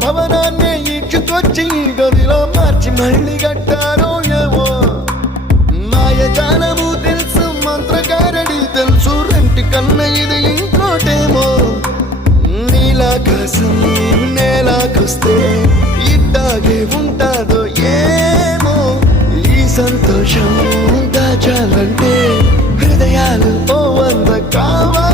భవనాన్ని ఈడ్చుకొచ్చి గదిలో మార్చి మళ్ళీ కట్టారో ఏమో మాయజాలము తెలుసు మంత్రగారడి తెలుసు రెంటి కన్న ఇది ఇంకోటేమో నీలాకాశం నేలాకొస్తే ఇట్టాగే ఉంటాదో ఏమో ఈ సంతోషం దాచాలంటే హృదయాలు ఓ వంద కావాలి